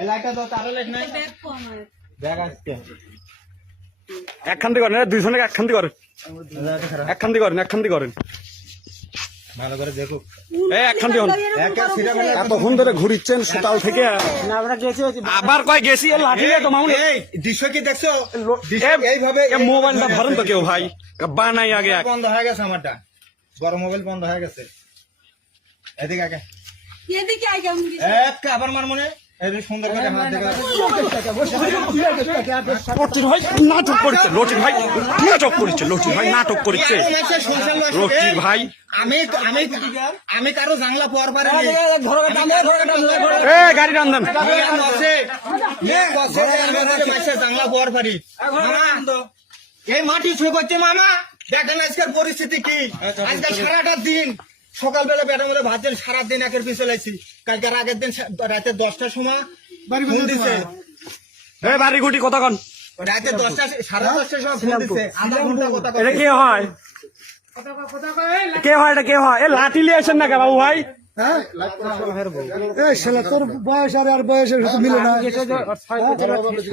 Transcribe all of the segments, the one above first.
এই লাইটটা দাও, তার লাইট নাই। ব্যাগ আসছে। একখান্তি করেন, দুইজনে একখান্তি করেন, একখান্তি করেন। ভালো করে দেখো। এই একখান্তি হন। এতক্ষণ ধরে ঘুরিচ্ছেন সকাল থেকে। আবার কয় গেছি লাঠি তো মামুন। এই দৃশ্য কি দেখছো? এইভাবে মোবাইলটা ধরেন তো কেউ ভাই, বানাই আগে। বন্ধ হয়ে গেছে আমারটা, বড় মোবাইল বন্ধ হয়ে গেছে। এদিকে আগে আবার মার মনে সুন্দর করে লটির ভাই নাটক করেছে, লটির ভাই নাটক করেছে, লটির ভাই নাটক করেছে, লটির ভাই। আমি কারো জানলা পর পারে গাড়ি রান্ধেন জানলা পর পারি। এই মাটি ছুঁয়ে করছে মামা, দেখেন আজকের পরিস্থিতি কি। আজকাল সারাটা দিন সকালবেলা বেটা মেলে ভাবছেন সারাদিন একের পিছনে লাগছি। কালকের আগের দিন রাতে 10টার সময় ফোন দিছে। বাড়ি গুটি কথা কন। রাতে 10টা 10:30টার সময় ফোন দিছে, আধা ঘন্টা কথা এটা কে হয়? কে হয় এটা? কে হয়? এ লাঠি নিয়ে আসেন না কে বাবু ভাই? তোর বয়স আর বয়সের মিলে না।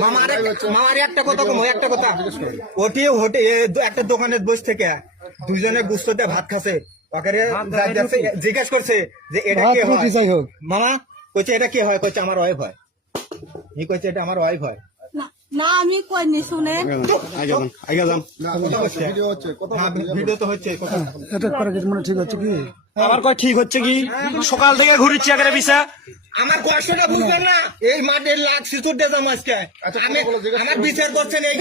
মামার একটা কথা কম, একটা কথা। ওটি একটা দোকানের বসে থেকে দুজনে গুস্ততে ভাত খাচ্ছে, জিজ্ঞেস করছে যে এটা কি হয় মামা। কইছে এটা কি হয়? কইছে আমার ওয়াইফ হয়। ই কইছে এটা আমার ওয়াইফ হয়। না আমি কইনি, শুনেন ভিডিও তো হচ্ছে। এটা করে মানে ঠিক হচ্ছে কি? আবার কয় ঠিক হচ্ছে কি? সকাল থেকে ঘুরিচ্ছি আগে পিছা। আমার কষ্টটা বুঝবেন না, এই মাঠের লাখ সিঁচুর দিতাম আজকে। আমি আমার বিচার করছেন এই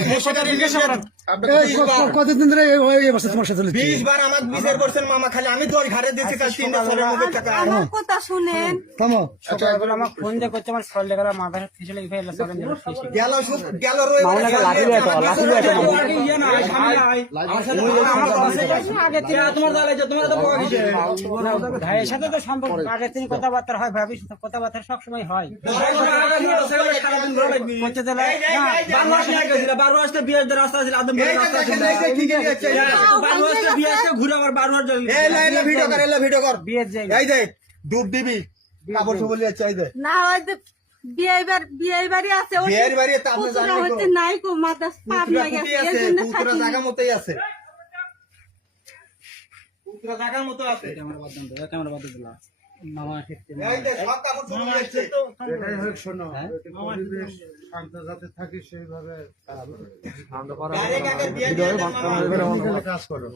কতদিন ধরে এই অবস্থা তোমার সাথে 20 বার আমার বিচার করছেন মামা। খালি আমি 10 ঘাড়ে দিয়েছি কাল 3টা ছেলের মুখে টাকা। আমার কথা শুনেন। থামো। আমার ফোন দিয়ে করছে, আমার শরীরে গেল মাথায় ফিসে লেগে ফেললো। গেল রবিবার ভাইয়ের সাথে তো সম্পর্ক আগের থেকে কথাবার্তা হয়, ভাবি কথাবার্তা সবসময় হয়। দুধ দিবি কাপড় চোপড় লিয়ে চাই দে না হয়তো বিয়ে বাড়ি আছে, বিয়ের বাড়ি তো আপনি জানেন হচ্ছে নাই কো মাথা পাপ লাগে পুরা জায়গা মতোই আছে, পুরা জায়গার মতো আছে। ক্যামেরা বাদ দিলাম মামা এই যে সব কাপড় চোপড় লিয়েছে। এটাই হোক, শোনো পরিবেশ শান্ত যাতে থাকি সেইভাবে কাজ করো।